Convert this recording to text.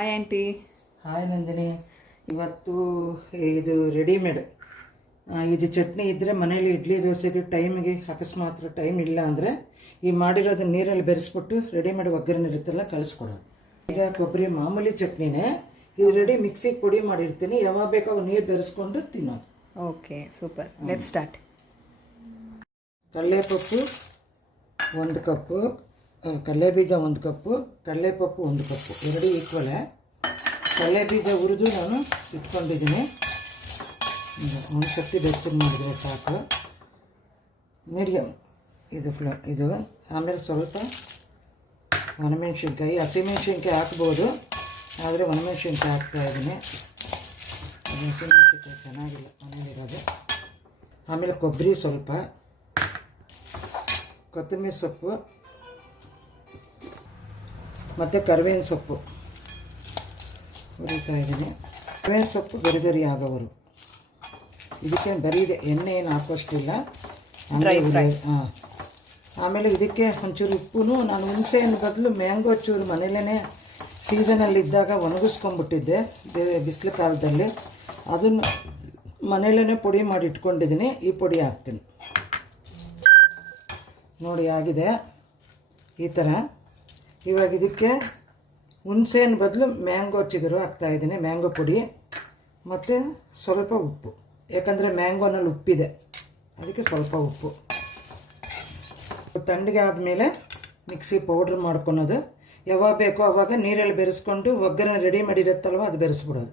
Hi aunty. Hi Nandini. ಇವತ್ತು ಇದು readymade ಇದು ಚಟ್ನಿ ಇದ್ದರೆ ಮನೇಲಿ ಇಡ್ಲಿ ದೋಸೆಗೆ ಟೈಮಿಗೆ ಅಕಸ್ಮಾತ್ ಟೈಮ್ ಇಲ್ಲ ಅಂದರೆ ಈ ಮಾಡಿರೋದನ್ನ ನೀರಲ್ಲಿ ಬೆರೆಸ್ಬಿಟ್ಟು ರೆಡಿಮೇಡ್ ಒಗ್ಗರಣೆ ಇರುತ್ತಲ್ಲ ಕಳಿಸ್ಕೊಡೋದು. ಈಗ ಕೊಬ್ಬರಿ ಮಾಮೂಲಿ ಚಟ್ನಿನೇ, ಇದು ರೆಡಿ ಮಿಕ್ಸಿಗೆ ಪುಡಿ ಮಾಡಿರ್ತೀನಿ, ಯಾವಾಗ ಬೇಕೋ ಅವು ನೀರು ಬೆರೆಸ್ಕೊಂಡು ತಿನ್ನೋದು. Okay, super. Let start. ಕಡಲೆಪಪ್ಪು 1 ಕಪ್ಪು, ಕಡಲೆಬೀಜ 1 ಕಪ್ಪು, ಕಡಲೆಪಪ್ಪು 1 ಕಪ್ಪು, ಎರಡು ಈಕ್ವಲೇ. ಕಡಲೆಬೀಜ ಹುರಿದು ನಾನು ಇಟ್ಕೊಂಡಿದ್ದೀನಿ. ಒಂದು ಸರ್ತಿ ಬೆಚ್ಚಗೆ ಮಾಡಿದರೆ ಸಾಕು. ಮೀಡಿಯಮ್ ಇದು ಆಮೇಲೆ ಸ್ವಲ್ಪ ಒಣಮೆಣ್ಸಿನ್ಕಾಯಿ, ಹಸಿಮೆಣ್ಸಿನ್ಕಾಯಿ ಹಾಕ್ಬೋದು, ಆದರೆ ಒಣಮೆಣ್ಸಿನ್ಕಾಯಿ ಹಾಕ್ತಾಯಿದ್ದೀನಿ. ಹಸಿಮೆಣ್ಸಿನ್ಕಾಯಿ ಚೆನ್ನಾಗಿಲ್ಲ ಮನೇಲಿರೋದು. ಆಮೇಲೆ ಕೊಬ್ಬರಿ ಸ್ವಲ್ಪ, ಕೊತ್ತಂಬರಿ ಸೊಪ್ಪು ಮತ್ತು ಕರಿಬೇವಿನ ಸೊಪ್ಪು ಹುರಿತಾ ಇದ್ದೀನಿ. ಕರಿಬೇವಿನ ಸೊಪ್ಪು ಗರಿ ಆಗೋವರು. ಇದಕ್ಕೆ ಬರೀ ಎಣ್ಣೆ ಏನು ಹಾಕೋಷ್ಟಿಲ್ಲ, ಹಾಂ. ಆಮೇಲೆ ಇದಕ್ಕೆ ಒಂಚೂರು ಉಪ್ಪು, ನಾನು ಹುಣಸೆಹಣ್ಣು ಬದಲು ಮ್ಯಾಂಗೋ ಚೂರು ಮನೇಲೇ ಸೀಸನಲ್ಲಿದ್ದಾಗ ಒಣಗಿಸ್ಕೊಂಡ್ಬಿಟ್ಟಿದ್ದೆ ಬಿಸಿಲು ಕಾಲದಲ್ಲಿ, ಅದನ್ನು ಮನೇಲೇ ಪುಡಿ ಮಾಡಿ ಇಟ್ಕೊಂಡಿದ್ದೀನಿ. ಈ ಪುಡಿ ಹಾಕ್ತೀನಿ ನೋಡಿ, ಆಗಿದೆ ಈ ಥರ. ಇವಾಗ ಇದಕ್ಕೆ ಹುಣಸೆಹಣ್ಣು ಬದಲು ಮ್ಯಾಂಗೋ ಚಿಗುರು ಹಾಕ್ತಾಯಿದ್ದೀನಿ, ಮ್ಯಾಂಗೋ ಪುಡಿ ಮತ್ತು ಸ್ವಲ್ಪ ಉಪ್ಪು, ಯಾಕಂದರೆ ಮ್ಯಾಂಗೋನಲ್ಲಿ ಉಪ್ಪಿದೆ, ಅದಕ್ಕೆ ಸ್ವಲ್ಪ ಉಪ್ಪು. ತಣ್ಣಗೆ ಆದಮೇಲೆ ಮಿಕ್ಸಿ ಪೌಡ್ರ್ ಮಾಡ್ಕೊಳೋದು. ಯಾವಾಗ ಬೇಕೋ ಆವಾಗ ನೀರಲ್ಲಿ ಬೆರೆಸ್ಕೊಂಡು ಒಗ್ಗರಣೆ ರೆಡಿ ಮಾಡಿರುತ್ತಲ್ವ ಅದು ಬೆರೆಸ್ಬಿಡೋದು.